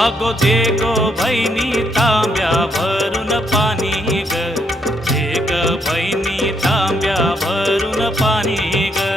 आगो दे गो बहिणी तांब्या भरून पाणी ग, दे ग बहिणी तांब्या भरून पाणी ग.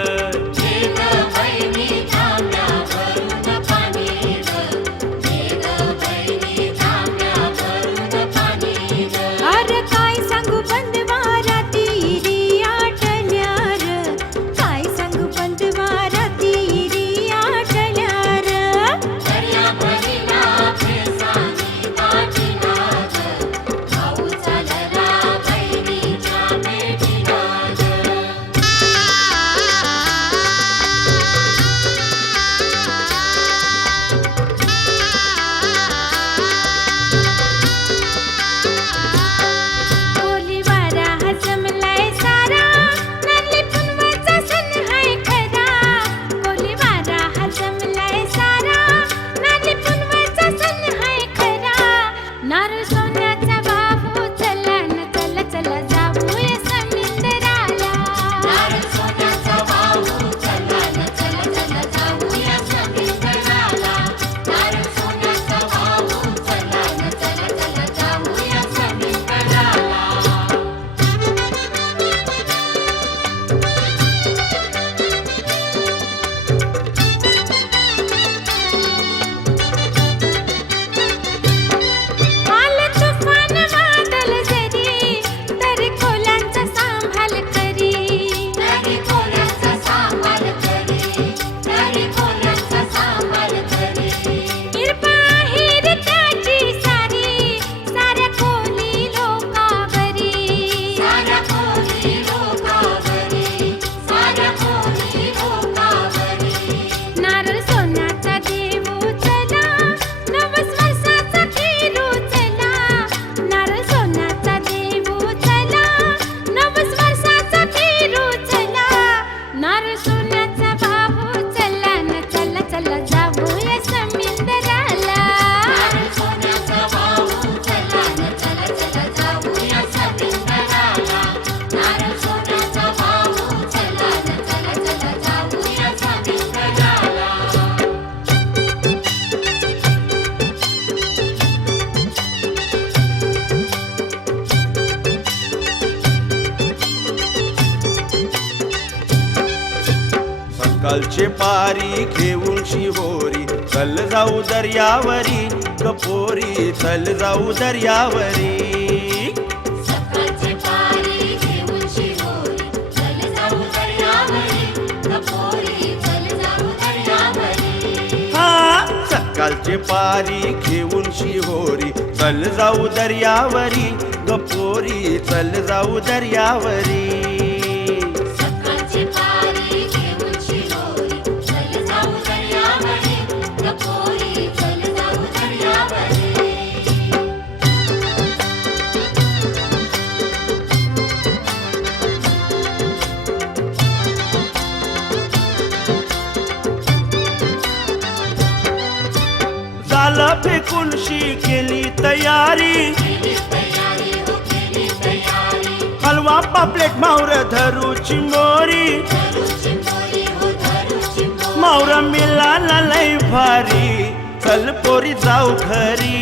सकाळचे पारी घेऊन शिहोरी चल जाऊ दर्यावरी, कपोरी चल जाऊ दर्यावरी. सकाळचे पारी घेऊन शिहोरी चल जाऊ दर्यावरी, कपोरी चल जाऊ दर्यावरी. हा सकाळचे पारी घेऊन शिहोरी चल जाऊ दर्यावरी, कपोरी चल जाऊ दर्यावरी. झालं फेकून शी केली तयारी, हलवा पापलेट मावर धरू चिंबोरी, मावर मिळाला लय भारी, चल पोरी जाऊ घरी.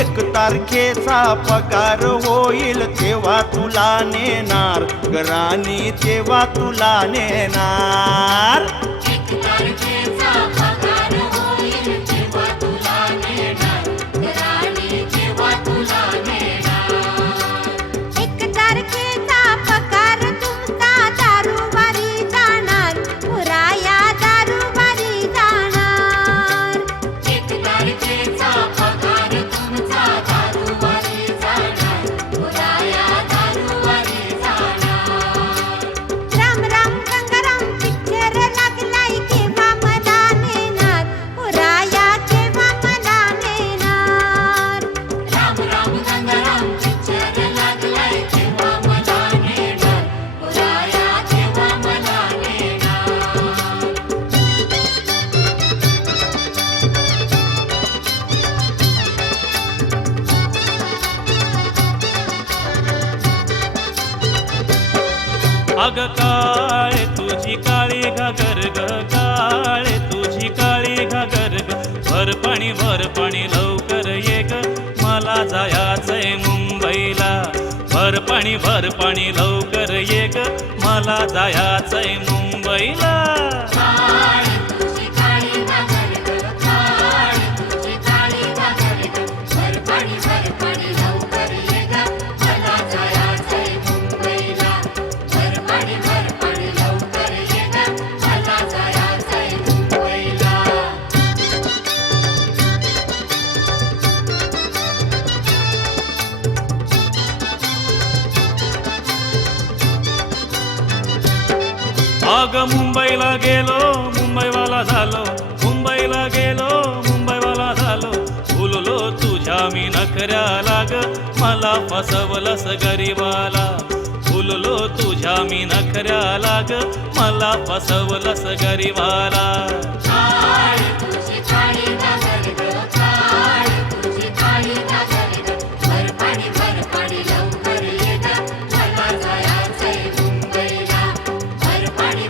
1 तारखेचा पगार होईल तेव्हा तुला नेणार गराणी, तेव्हा तुला नेणार. 1 तारखेचा पगार होईल तेव्हा तुला नेणार राणी, तेव्हा तुला नेणार. 1 तारखेचा पगार तुमचा दारूबारी जाणार, पुराया दारूबारी जाणार. 1 तारखेचा पगार तुमचा दारूवारी जाणार, पुराया दारूवारी जाणार. राम राम गंगाराम पिक्चर लागलाय केव्हा मला नेणार, पुराया केव्हा मला नेणार. राम राम गंगाराम पिक्चर लागलाय तेव्हा मला नेणार, पुराया तेव्हा मला नेणार. अग काळे तुझी काळी घागर ग, काळे तुझी काळी घागर ग. भर पाणी लवकर ये ग, मला जायचंय मुंबईला. भर पाणी लवकर ये ग, मला जायचंय मुंबईला. काळी तुझी काळी घागर ग, काळी तुझी काळी घागर ग. भर पाणी लवकर ये ग, मला जायचंय मुंबईला. भर पाणी लवकर ये ग, मला जायचंय मुंबईला. अग मुंबईला गेलो मुंबईवाला झालो, मुंबईला गेलो मुंबईवाला झालो. भुललो तुझ्या मी नखऱ्याला ग, मला फसवलंस गरीबाला. भुललो तुझ्या मी नखऱ्याला ग, मला फसवलंस गरीबाला. काळी तुझी काळी घागर ग, काळी तुझी काळी घागर ग. भर पाणी लवकर ये ग, मला जायचंय मुंबईला. भर पाणी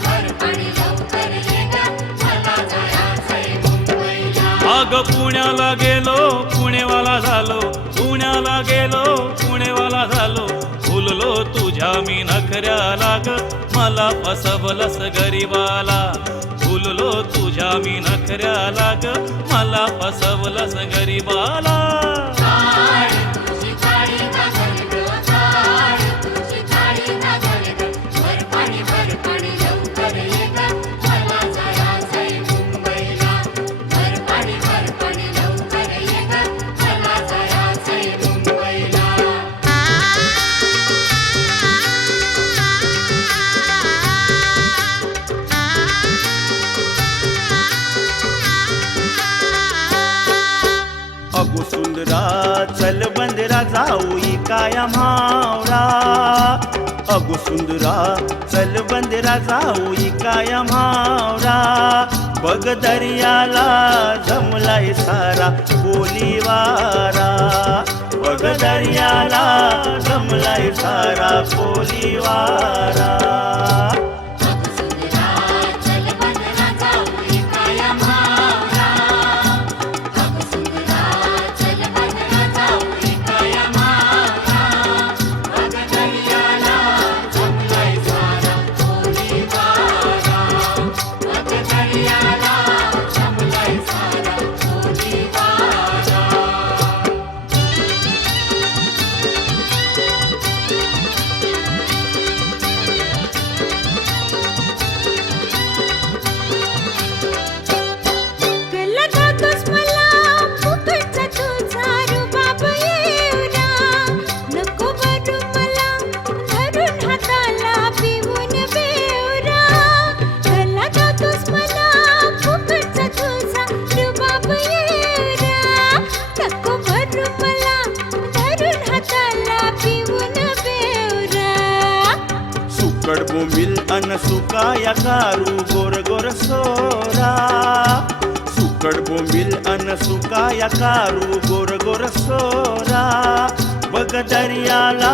लवकर ये ग, मला जायचंय मुंबईला. अग पुण्याला गेलो पुणेवाला झालो, पुण्याला गेलो पुणेवाला झालो. भुललो तुझ्या मी नखऱ्याला ग, मला फसवलंस गरीबाला. भुललो तुझ्या मी नखऱ्याला ग, मला फसवलंस गरीबाला. काळी तुझी काळी घागर ग, काळी तुझी काळी घागर ग. भर पाणी लवकर ये ग, मला जायचंय मुंबईला. भर पाणी लवकर ये ग, मला जायचंय मुंबईला. अगो सुंदरा चल बंदरा जाऊ काया म्हावरा. अगो सुंदरा चल बंदरा जाऊ काया म्हावरा. बग दर्याला जमलाय सारा कोलीवारा. बग दर्याला जमलाय सारा कोलीवारा. अगं सुंदरा चल बंदरा जाऊ काया म्हावरा. अगं सुंदरा चल बंदरा जाऊ काया म्हावरा. बग दर्याला जमलाय सारा कोलीवारा. बग दर्याला जमलाय सारा कोलीवारा. केला जातोस मला फुकटचा तुझा रुबाब येवरा. नको बरू मला धरून हाताला पिऊन बेवरा. केला जातोस मला फुकटचा तुझा रुबाब येवरा. नको बरू मला धरून हाताला पिऊन बेवरा. सुकड बोंबील अन सुकाया कारू गोर गोर सोरा. सुकड बोंबील अन सुकाया कारू गोर गोर सोरा. बग दर्याला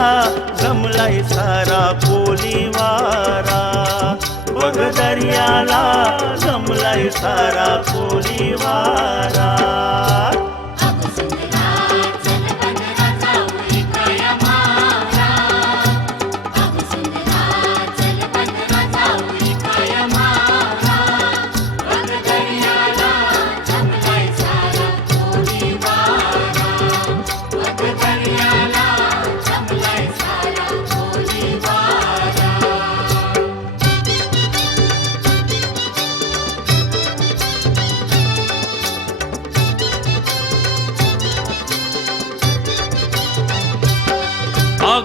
जमलाय सारा कोलीवारा. बग दर्याला जमलाय सारा कोलीवारा. अगं सुंदरा चल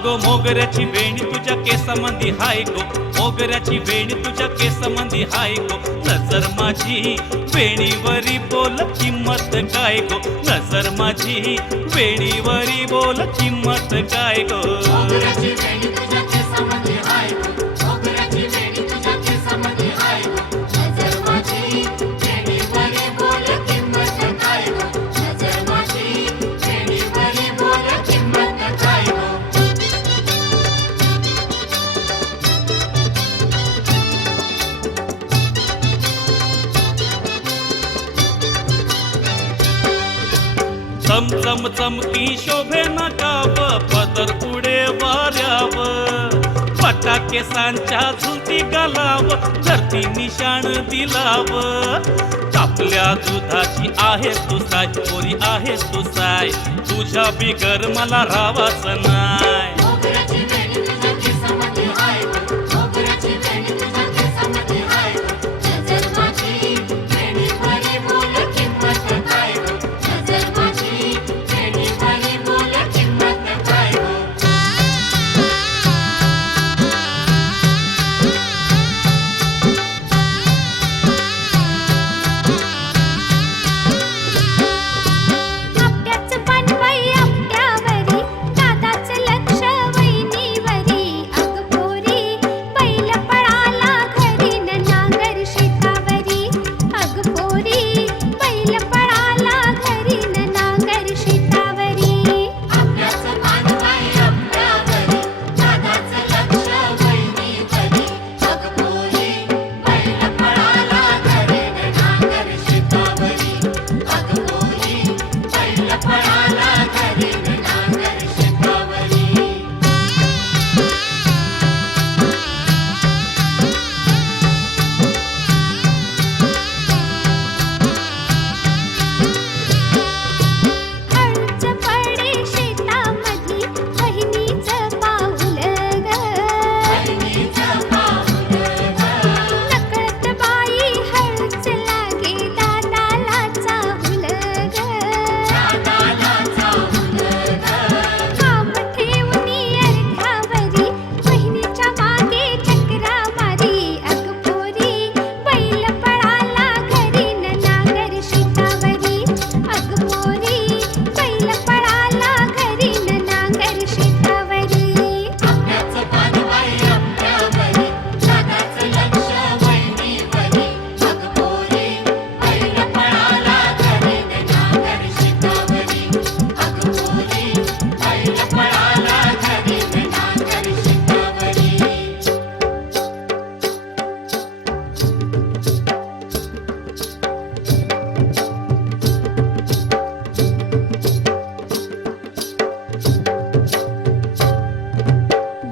अगो मोगऱ्याची वेणी तुझ्या केसामंदी हाय गो, मोगऱ्याची वेणी तुझ्या केसामंदी हाय गो. नजर माझी वेणीवरी बोल किंमत काय गो, नजर माझी वेणीवरी बोल किंमत काय गो. मोगऱ्याची वेणी तुझ्या केसामध्ये हाय गो, मोगऱ्याची वेणी तुझ्या केसामध्ये हाय गो. नजर माझी वेणीवरी बोल किंमत काय गो, नजर माझी वेणीवरी बोल किंमत काय गो. चम चम चमकी शोभे नकाव, पदर उडे वाऱ्यावर. फटाके सांच्या झुलती गलाव, धरती निशाण दिलाव. कापल्या दुधाची आहे तू साय, पोरी आहे तू साय, तुझ्या बिगर मला राहावाच नाय. मोगऱ्याची वेणी तुझ्या केसामध्ये हाय गो, मोगऱ्याची वेणी तुझ्या केसामध्ये हाय गो. नजर माझी वेणीवरी बोल किंमत काय गो, नजर माझी वेणीवरी बोल किंमत काय गो. आपट्याचं पान बाई आपट्यावरी, दादाचं लक्ष वहिनीवरी. अग पोरी बैल पळाला घरी न नांगर शेतावरी. अग पोरी बैल पळाला घरी न नांगर शेतावरी. आपल्याचं पान बाई आपल्यावरी, दादाचं लक्ष वहिनीवरी. अग पोरी बैल पळाला घरी न नांगर शेतावरी. अग पोरी बैल पळाला घरी न नांगर शेतावरी. हळूच पडे शेतामधी बहिणीचं पाऊल ग. बहिणीचं पाऊल ग, नकळत बाई हळूच लागे दादाला चाहूल ग. दादाला चाहूल ग. काम ठेवूनी अर्ध्यावरी बहिणीच्या मागे चक्रा मारी. अग पोरी बैल पळाला घरी न नांगर शेतावरी. अग पोरी बैल पळाला घरी न नांगर शेतावरी. आपल्याचं पान बाई आपल्यावरी, दादाचं लक्ष वहिनीवरी. अग पोरी बैल पळाला घरी न नांगर शेतावरी. अग पोरी बैल पळाला घरी न नांगर शेतावरी.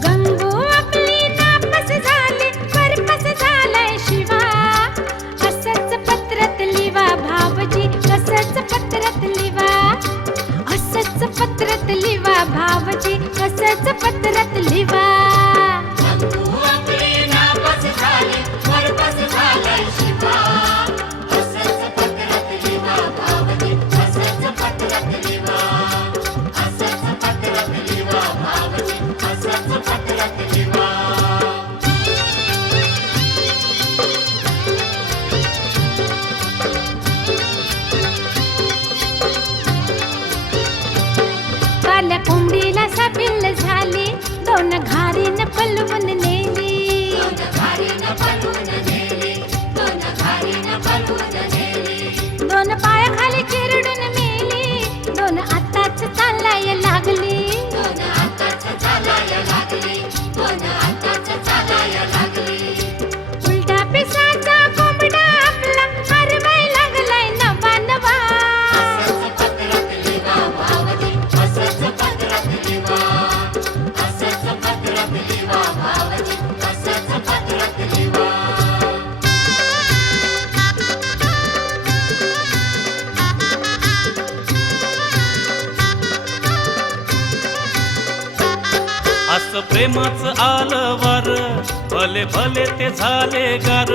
गंगू आपली नापस झाली, परपस झालाय शिवा. असंच पत्रत लिवा भावजी, असंच पत्रत लिवा. असंच पत्रत लिवा भावजी, असंच पत्रत लिवा. गंगू आपली नापस झाली, वरपस झालाय शिवा. असंच पत्रत लिवा भावजी, असंच पत्रत लिवा. असंच पत्रत लिवा भावजी, असंच पत्रत लिवा. काल्या कोंबडीला सापिल्ल झाली, दोन घारीन पलवून नेली. दोन घारीनं पळवून नेली, दोन घारीनं पळवून नेली. दोन पायाखाली चिरडून मेली, दोन आताच चालाय लागली. दोन आताच चालाय लागली, दोन आताच चालाय लागली. उलटा पिसाचा कोंबडा आपला हरवाय लागलाय नवा नवा. असंच पत्रत लिवा भावजी, असंच पत्रत लिवा. असंच पत्रत लिवा भावजी, असंच पत्रत लिवा. असं प्रेमाचं आलं वार, भले भले ते झाले गार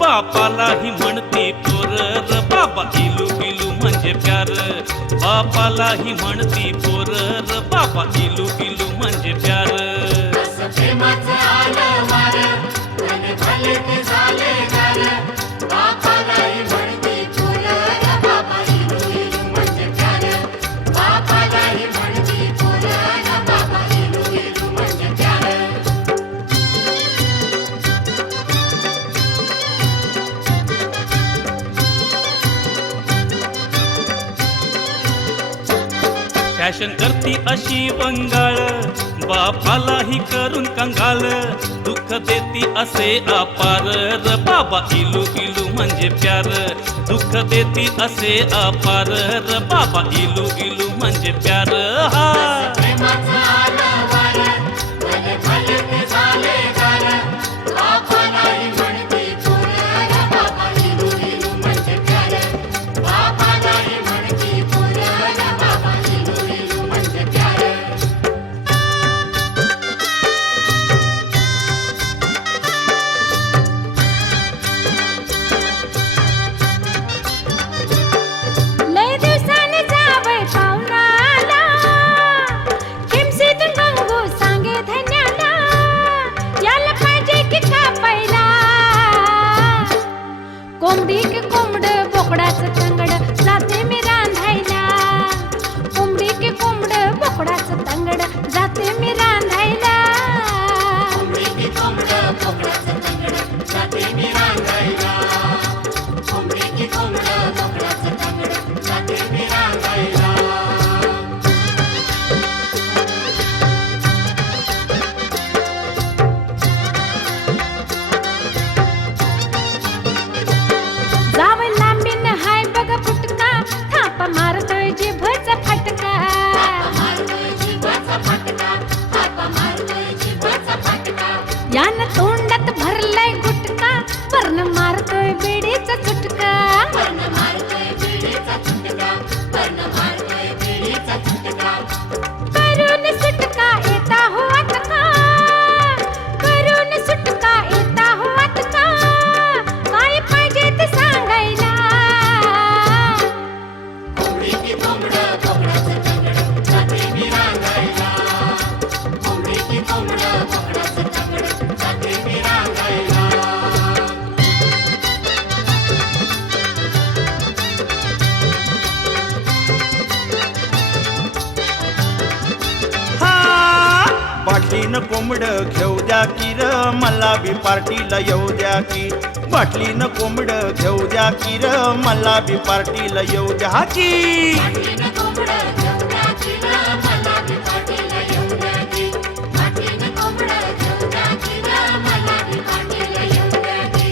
बापालाही म्हणती पोर र बाबा इलू इलू म्हणजे प्यार बापालाही म्हणती पोर र बाबा इलू इलू म्हणजे प्यार असं प्रेमाचं आलं वारं, भले भले ते झाले गार. बापालाही म्हणती पोरं र बाबा इलू इलू म्हणजे प्यार. बापालाही म्हणती पोरं र बाबा इलू इलू म्हणजे प्यार. फॅशन करती अशी बंगाळ बापालाही करून कंगाल दुःख देती असे अपार र बाबा इलू इलू म्हणजे प्यार दुःख देती असे अपार र बाबा इलू इलू म्हणजे प्यार हा प्रेमाचं आलं वारं, भले भले ते झाले गार. बापालाही म्हणती पोरं र बाबा इलू इलू म्हणजे प्यार. बापालाही म्हणती पोरं र बाबा इलू इलू म्हणजे प्यार. लय दिवसाने जावय पाहुणाला किमसीतून गंगू सांगे धन्याला याला पाहिजे की कापायला कोंबडी की कोंबड बोकडाचं तंगड जाते मी रांधायला कोंबडी की कोंबड बोकडाचं तंगड जाते मी रांधायला कोंबडी की कोंबडं बोकडाचं तंगड जाते मी रांगायला. कोंबडी की कोंबडं बोकडाचं तंगड जाते मी रांगायला. जावं लांबीन हाय बघ फुटका थाप मारतोय जिभचा फटका मारतोय जीवाचा फटका, हात मारतोय जीवाचा फटका. यानं तोंडात भरलाय गुटका वर्ण मारतोय बेडीचा चुटका वर्ण मारतोय बिडीचा चुटका, वर्ण मारतोय बिडीचा चुटका. करून सुटका येता हो अटका करून सुटका येता हो अटका काय पाहिजे ते सांगायला कोंबडी की कोंबडं बोकडाचं तंगड जाते मी रांगायला. कोंबडी की कोंबडं बोकडाचं तंगड जाते मी रांगायला. हा बाटलीनं कोंबड घेऊ द्या की र मला बी पार्टीला येऊ द्या की बाटलीनं कोंबड घेऊ द्या की र मला बी पार्टीला येऊ द्या की पाटीनं कोंबडं घेऊ द्या की र, मला बी पाटीला येऊ द्या की. पाटीनं कोंबडं घेऊ द्या की र, मला बी पाटीला येऊ द्या की.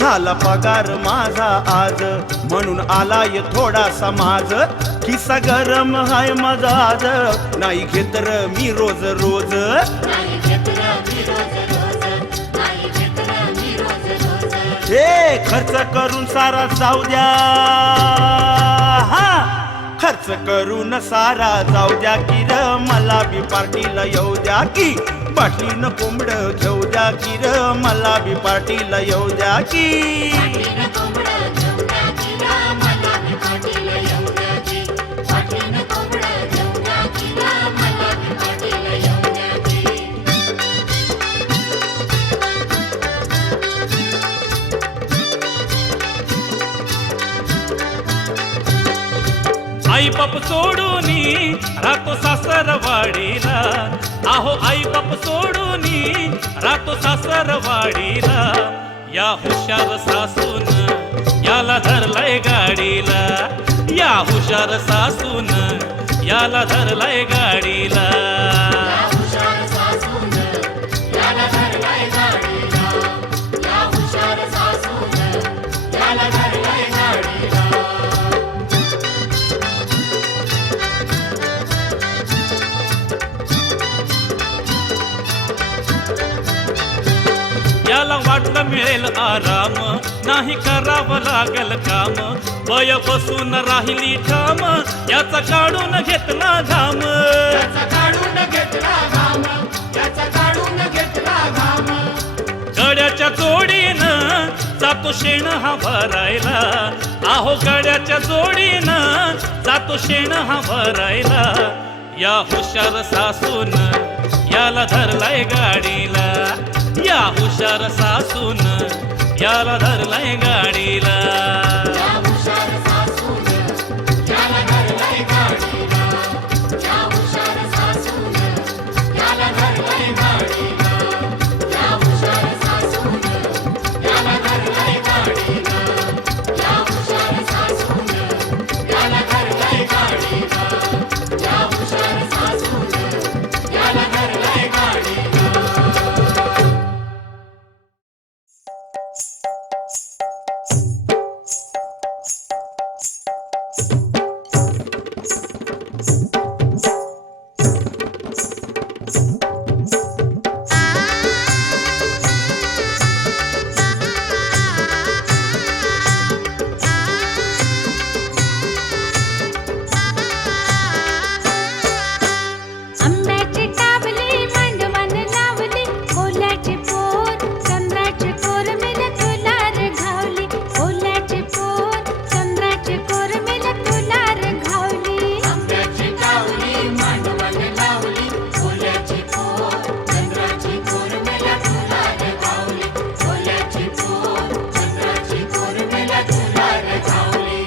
झाला पगार माझा आज म्हणून आलाय थोडासा माझ खिसा गरम हाय माझा आज नाही घेत र मी रोज रोज नाही घेत र मी रोज रोज, नाही घेत र मी रोज रोज. हे खर्च करून सारा जाऊ द्या हा खर्च करून सारा जाऊ द्या की र मला बी पार्टीला येऊ द्या की बाटलीनं कोंबड घेऊ द्या की र मला बी पार्टीला येऊ द्या की पाटीनं कोंबडं घेऊ द्या की र, मला बी पाटीला येऊ द्या की. पाटीनं कोंबडं घेऊ द्या की र, मला बी पाटीला येऊ द्या की. आई बाप सोडूनी राहतो सासरवाडीला आहो आई बाप सोडूनी राहतो सासरवाडीला या हुशार सासून याला धरलाय गाडीला या हुशार सासून याला धरलाय गाडीला या हुशार सासून याला धरलाय गाडीला. या हुशार सासून याला धरलाय गाडीला. याला वाटलं मिळेल आराम नाही करावं लागल काम वय बसून राहिली ठाम याचा काढून घेतला घाम याचा काढून घेतला घाम, याचा काढून घेतला घाम. गड्याच्या जोडीनं जातो शेण हा भरायला आहो गड्याच्या जोडीनं जातो शेण हा भरायला या हुशार सासून याला धरलाय गाडीला या हुशार सासून याला धरलाय गाडीला या हुशार सासून याला धरलाय गाडीला, या हुशार सासून याला धरलाय गाडीला, या हुशार सासून याला धरलाय गाडीला, या हुशार सासून याला धरलाय गाडीला, या हुशार सासून याला धरलाय गाडीला. आंब्याची टावली मांडवण लावली ओल्याची पोर चंद्राची कोर मिल तुला रे घावली ओल्याची पोर चंद्राची कोर मिल तुला रे घावली आंब्याची टावली मांडवण लावली ओल्याची पोर चंद्राची कोर मेला तुला रे घावली ओल्याची पोर चंद्राची कोर मेला तुला रे घावली.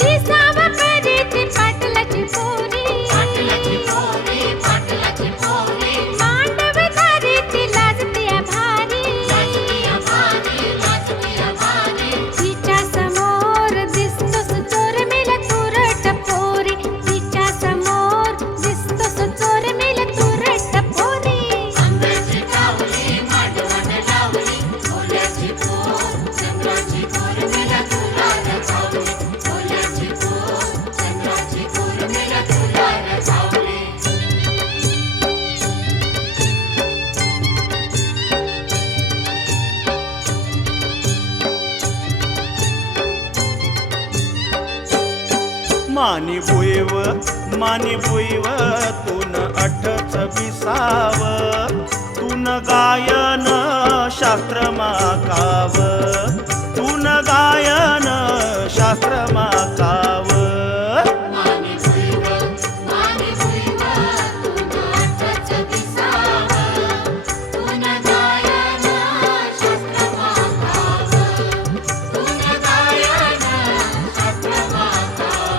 दिसावा परीची पाटलाची पोरी पाटलाची पोरी, पाटलाची पोरी, मांडव धारीची लाजतीया भारी लाजतीया भारी, लाजतीया भारी. तिच्या समोर दिसतोस चोर मिल तुरट पोरी तिच्या समोर दिसतोस चोर मिल तुरट पोरी आंब्याची टावली मांडवण लावली ओल्याची पोर चंद्राची कोर मेला तुला रे घावली ओल्याची पोर चंद्राची कोर मेला तुला रे घावली. मानी बुईव तून अठच विसाव तून गायन शास्त्र माकाव तून गायन शास्त्र माकाव मानी भुईव तुन अठच विसाव तुन गायन शास्त्र माकाव तुन गायन शास्त्र माकाव.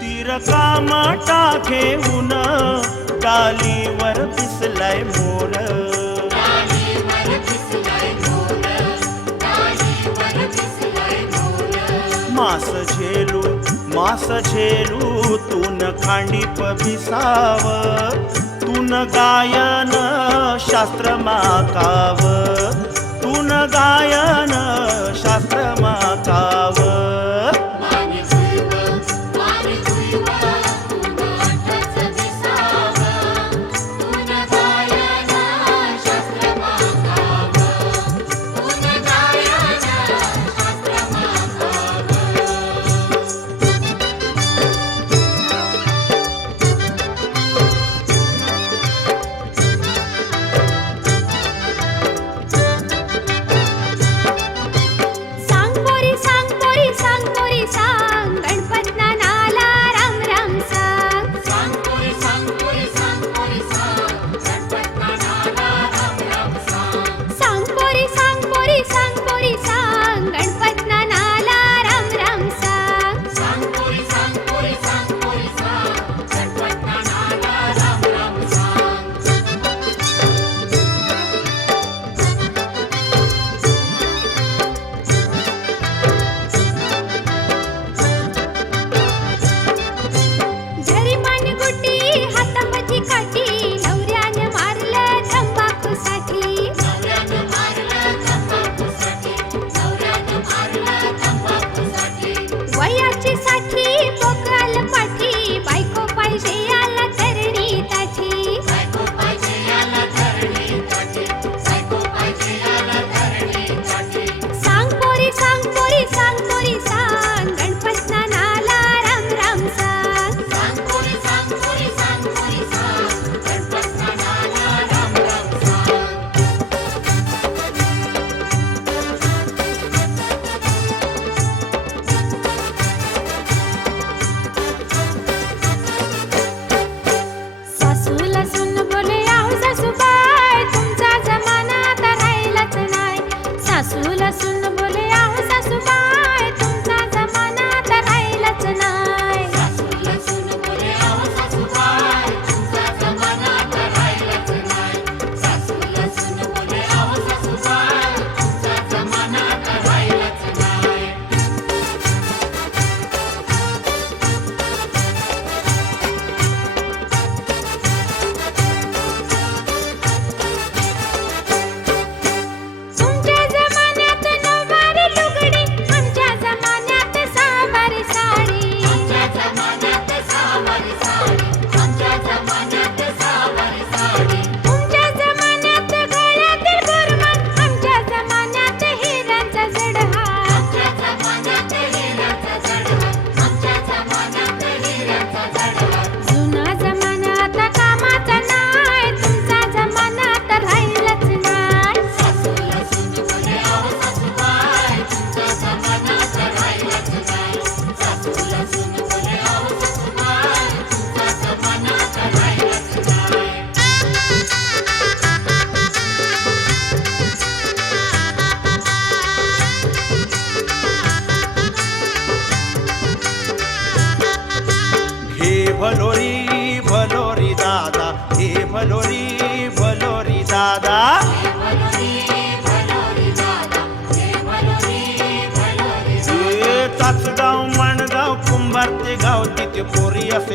तिरकाम टाकेऊन डालीवर दिसलाय मोर डाळीवर दिसलाय मोर, डाळीवर दिसलाय मोर. मास झेलू तून खांडीप भिसाव तून गायन शास्त्र माकाव तून गायन शास्त्र माकाव मानी भुईव तुन अठच विसाव तुन गायन शास्त्र माकाव तुन गायन शास्त्र माकाव. सांग पोरी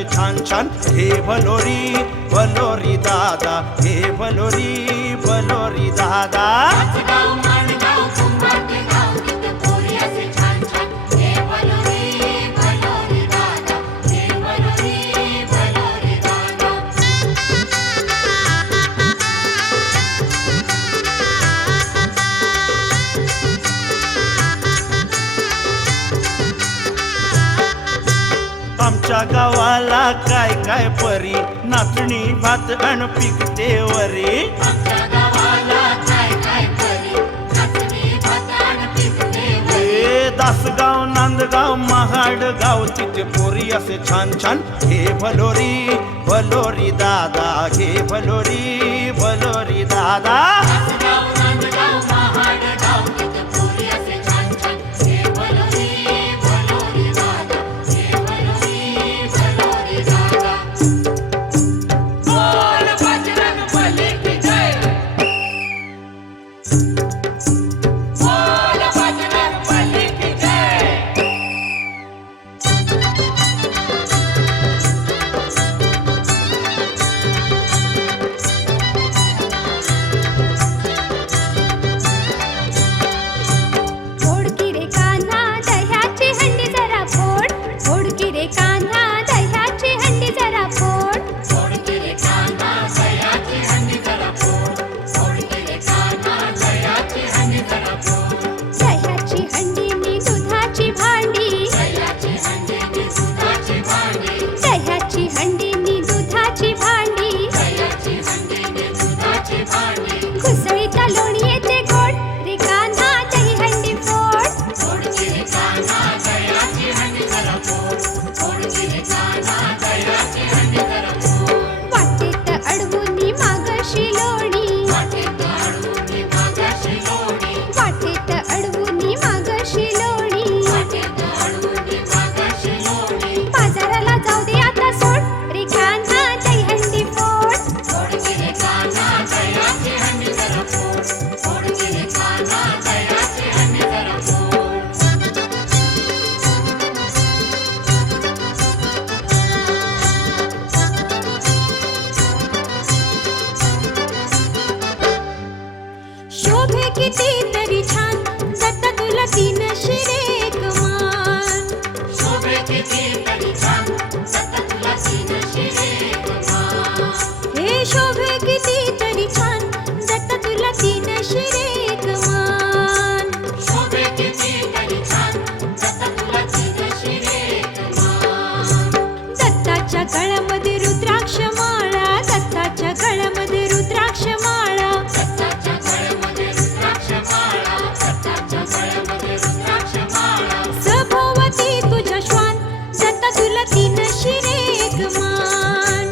असे छान छान हे भलोरी भलोरी दादा हे भलोरी भलोरी दादा गाव माणगाव कुंभारके गाव तिथे पोरी असे छान छान हे भलोरी भलोरी दादा हे भलोरी भलोरी दादा आमच्या गावाला काय काय परी नाचणी भात अन पिकते वरी आमच्या गावाला काय काय परी नाचणी भाताण पिकते हे दासगाव नांदगाव महाड गाव तिथे पोरी असे छान छान हे भलोरी भलोरी दादा हे भलोरी भलोरी दादा गाव नांदगाव महाड गाव तिथे पोरी असे छान छान हे भलोरी भलोरी दादा हे भलोरी भलोरी दादा बोल बजरंग बली की जय बोल बजरंग बली की जय फोड की रे कान्हा दह्याची हंडी जरा फोड फोड की रे कान्हा दह्याची हंडी जरा फोड फोड के रे कान्हा दह्याची हंडी जरा फोड फोड के रे कान्हा दह्याची हंडी जरा फोड दह्याची हंडी मी दुधाची भांडी दह्याची हंडी मी दुधाची भांडी दह्याची हंडी मी दुधाची भांडी दह्याची हंडी मी दुधाची भांडी घुसळीचा लोणी येते गोड रे कान्हा दही हंडी फोड फोड के रे कान्हा दह्याची हंडी जरा फोड फोड के रे कान्हा दह्याची हंडी जरा फोड वाटेत अडवूनी मागशी लोणी वाटेत अडवून मागाशी लोणी वाटेत अडवूनी मागशी लोणी वाटेत अडवून मागाशी लोणी बाजाराला जाऊ दे आता सोड रे कान्हा दही हंडी फोड फोड के रे कान्हा दह्याची हंडी जरा फोड फोड के रे कान्हा दह्याची हंडी जरा फोड शोभे किती तरी छान दत्ता तुला तीन शिरे कमान शोभे किती तरी छान दत्ता तुला तीन शिरे कमान हे शोभे किती तरी छान दत्ता तुला तीन शिरे कमान शोभे किती तरी छान दत्ता तुला तीन शिरे कमान दत्ताच्या गळ्यामध्ये रुद्राक्ष माळा दत्ताच्या गळ्यामध्ये रुद्राक्ष माळा दत्ताच्या गळ्यामध्ये रुद्राक्ष माळा दत्ताच्या गळ्यामध्ये रुद्राक्ष माळा सभोवती तुझ्या श्वान दत्ता तुला तीन शिरे कमान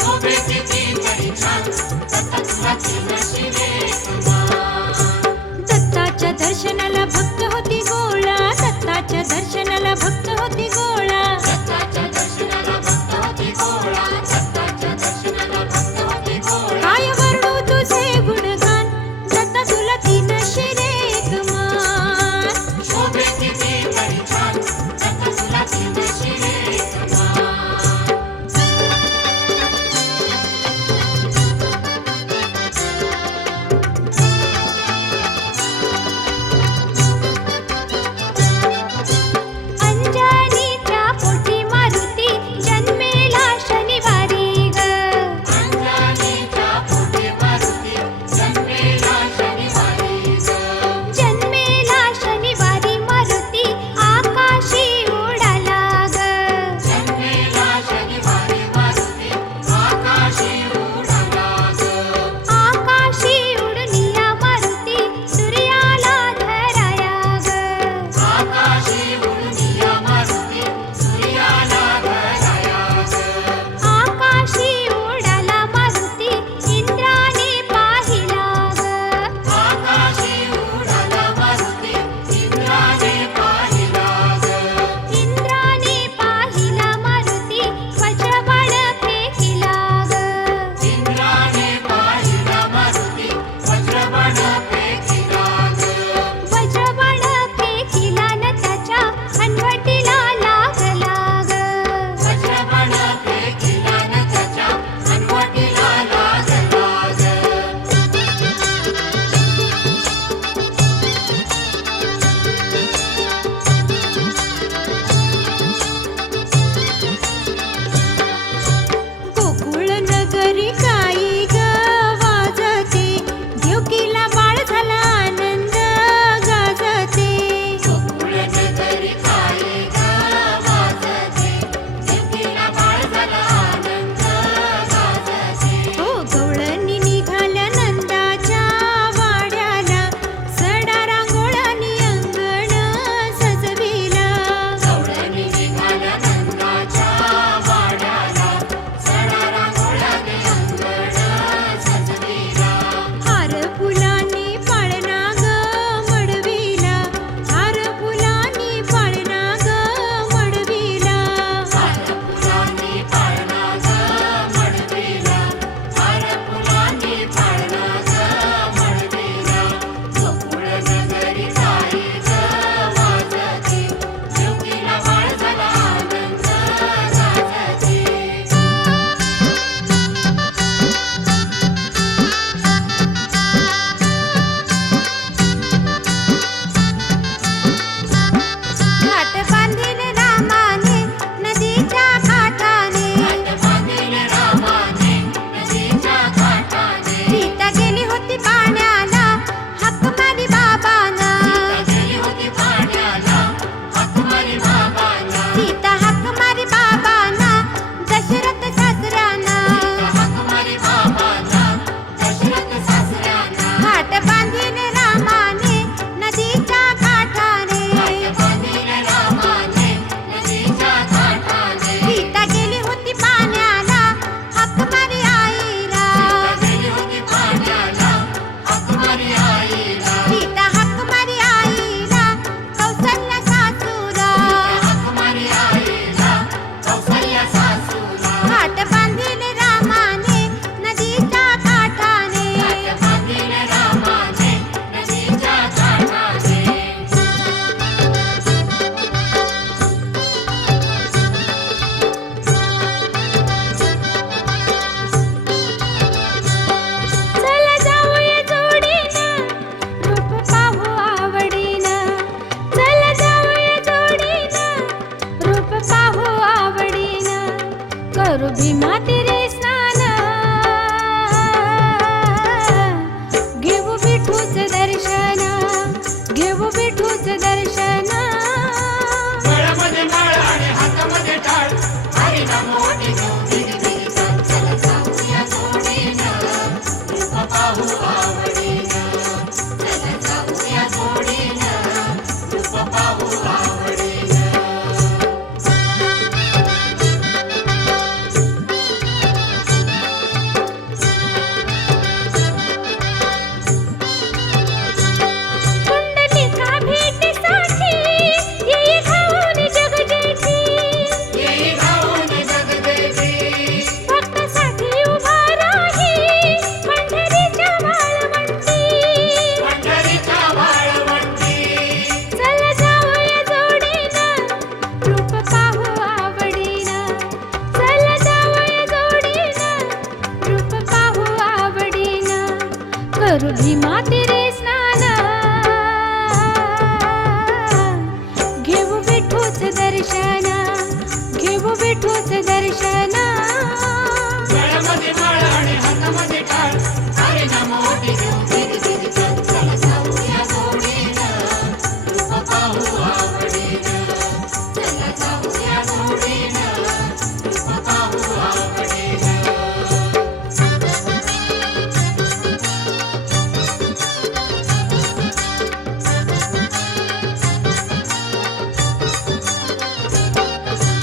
शोभे किती तरी छान दत्ता तुला तीन शिरे कमान दत्ताच्या दर्शनाला भक्त होती गोळा दत्ताच्या दर्शनाला भक्त होती गोळा दत्ताच्या दर्शनाला भक्त होती गोळा दत्ताच्या दर्शनाला भक्त होती गोळा काय वर्णू तुझे गुणगान दत्ता तुला तीन शिरे कमान शोभे किती तरी छान दत्ता तुला तीन शिरे कमान पाहू आवडीनं चला जाऊया जोडीनं रूप पाहू आवडीनं कुंडलिका भेटीसाठी येई धावून जगजेठी येई धावून जगदेवी भक्तासाठी उभा राही पंढरीच्या वाळवंटी पंढरीच्या वाळवंटी चला जाऊया जोडीनं रूप पाहू आवडीनं चला जाऊया जोडीनं रूप पाहू आवडीनं करू भीमा तिरे स्नान घेऊ विठूच दर्शन घेऊ विठूच दर्शन गळ्यामध्ये माळ आणि हातामध्ये टाळ अरे नाम ओटी घेऊन धिरी धिरी चल चला जाऊया जोडीनं रूप पाहू आवडीनं चला जाऊया जोडीनं रूप पाहू आवडीनं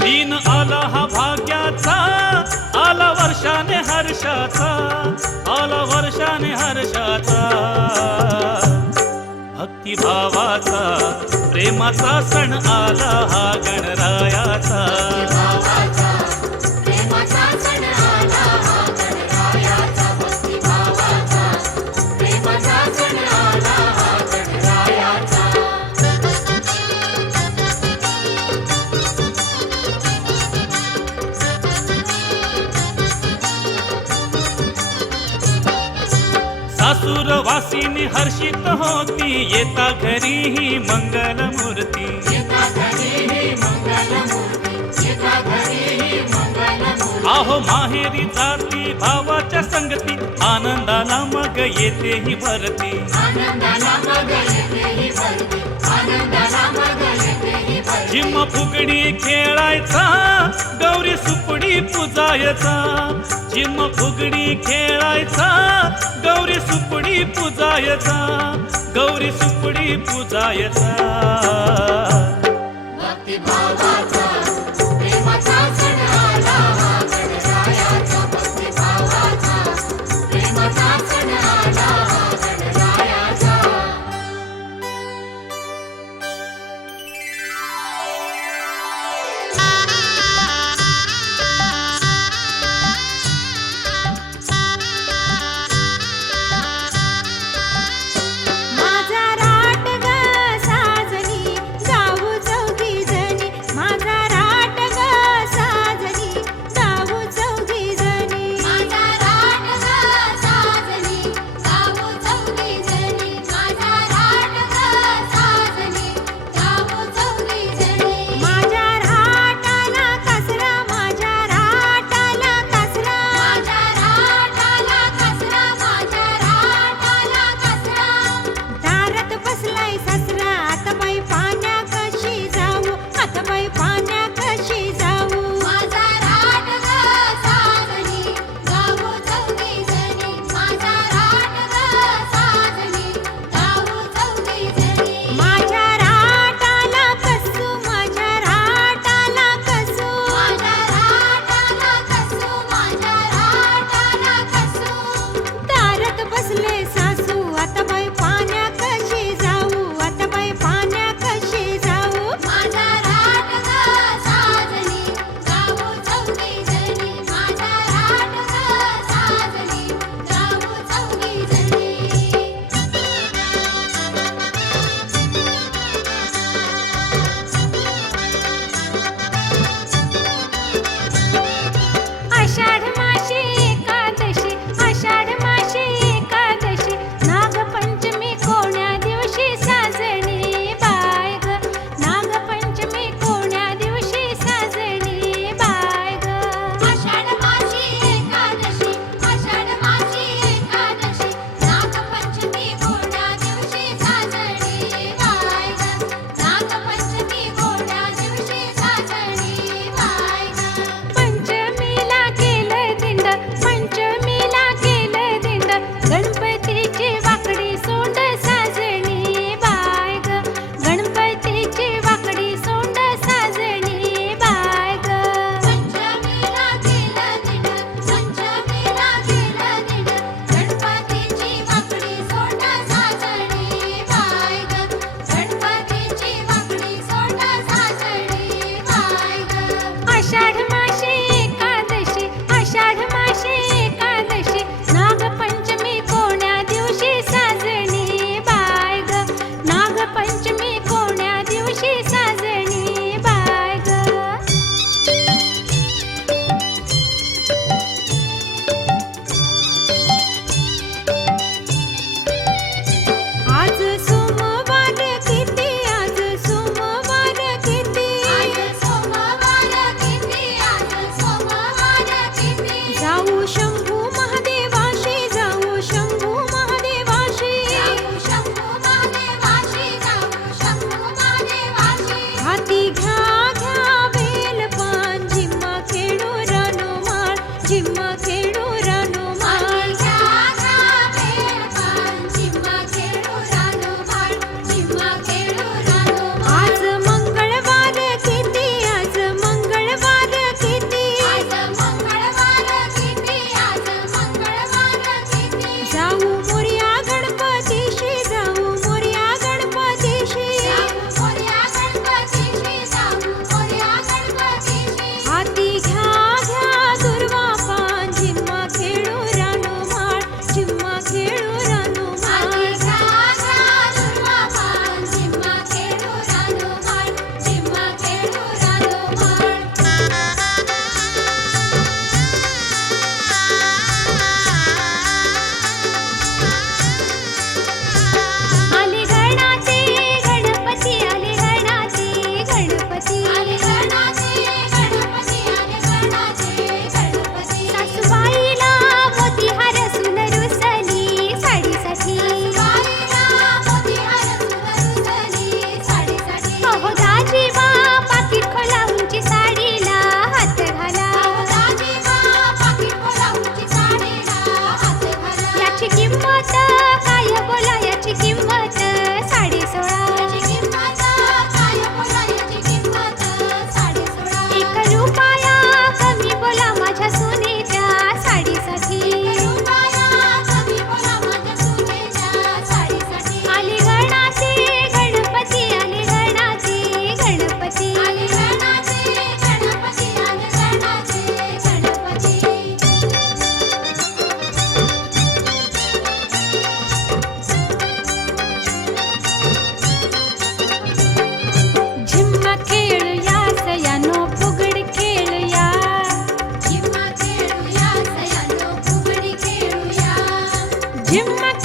दिन आला हा भाग्याचा आला वर्षाने हर्षाचा आला वर्षाने हर्षाचा भक्तिभावाचा प्रेमाचा सण आला हा गणरायाचा भावाचा प्रेमाचा सण आला हा गणरायाचा भक्तिभावाचा प्रेमाचा सण आला हा गणरायाचा सासूर वासिनी हर्षित होती येता घरी ही मंगलमूर्ती येता घरी ही मंगलमूर्ती येता घरी ही मंगलमूर्ती आहो माहेरी जाती भावाच्या संगती आनंदाला मग येते ही भरती आनंदाला मग येते ही भरती आनंदाला मग येते ही भरती जिम फुगडी खेळायचा गौरी सुपडी पुजायचा जिम फुगडी खेळायचा गौरी सुपडी पुजायचा गौरी सुपडी पुजायचा भक्तिभावाचा प्रेमाचा सण आला हा गणरायाचा भक्तिभावाचा प्रेमाचा सण आला हा गणरायाचा माझा राट ग साजनी जाऊ चौघी जणी माझा राट ग साजनी जाऊ चौघी जणी माझा राट ग साजनी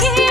घे